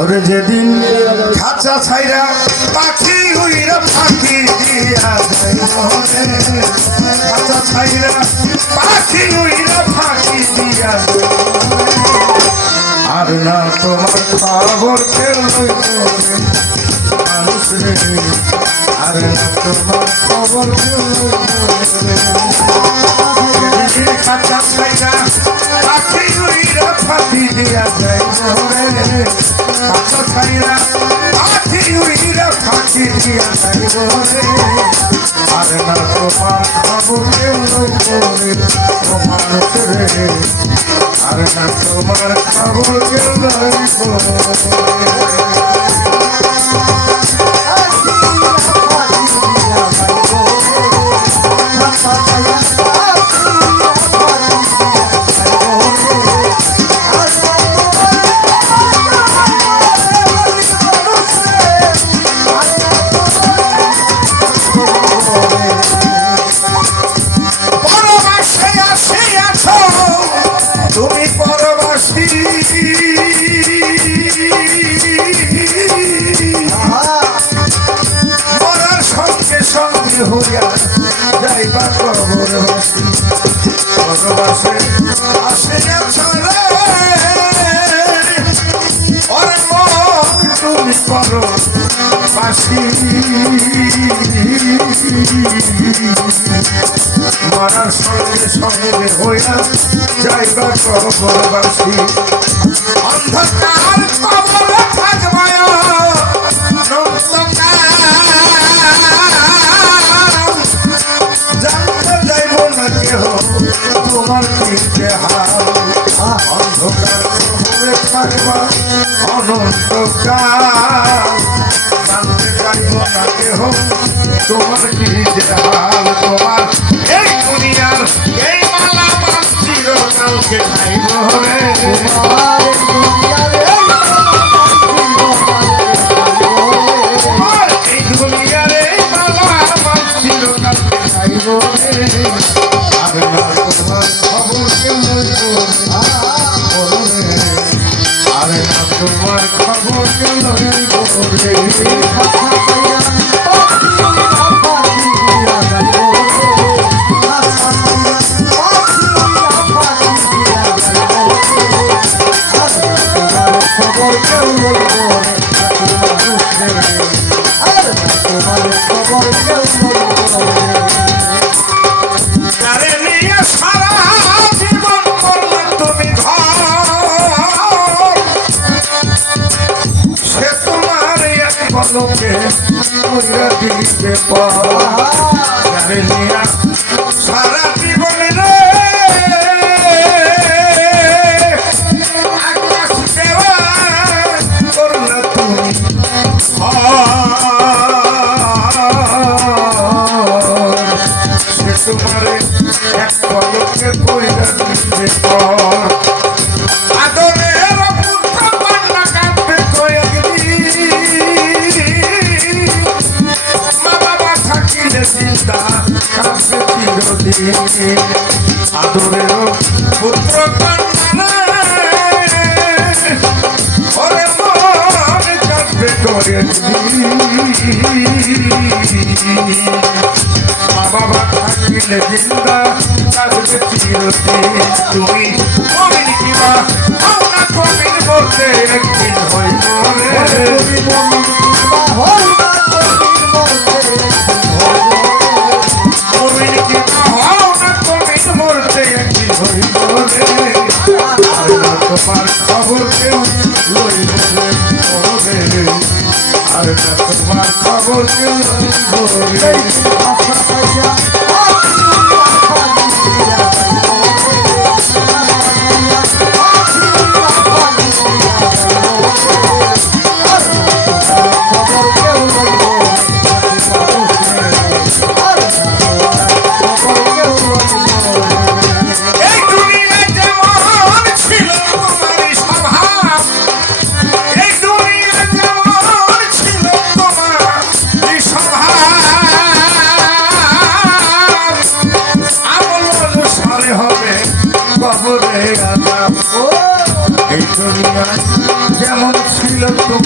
ওরে যেদিন খাঁচা ছাইরা পাখি উইরা ফাঁকি দিয়া যায় রে। খাঁচা ছাইরা পাখি উইরা ফাঁকি দিয়া। আর না তোমার খবর কেউ আর না তোমার খবর কেউ খাঁচা ছাইরা পাখি উইরা ফাঁকি দিয়া যায়। খাঁচা ছাইরা উইরা ফাঁকি দিয়া যায় রে। আর না তোমার খবর কেউ লইতো রে। রে আর না তোমার খবর কেউ লইতো রে। মরার সঙ্গে সঙ্গে হইয়া যাইবা কবরবাসী অন্ধকার কবর থাকবে জানতে যাইব না কেহ, তোমার কি অন্ধকার কবরে থাকবা, অনন্তকাল। তোমার কি হাল তোমার এই দুনিয়ার এই মালা চিরকালকে খাইব রে এই দুনিয়ার এই দিতে পার আদরের পুত্র ওরে মন কাঁদবে কয়েকদিন মা বাবা থাকিলে জিন্দা কাঁদবে চিরদিন। তুমি মমিন কিবা কমিন বলতে খবর কেউ লইব আর তোমার খবর কেউ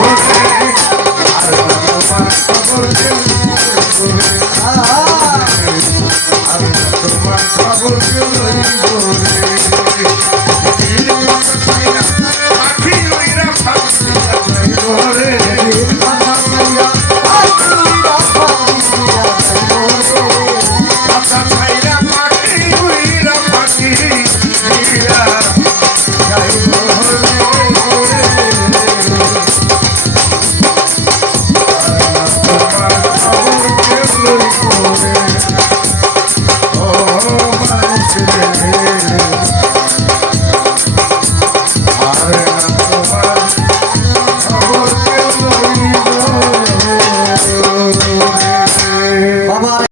Rose.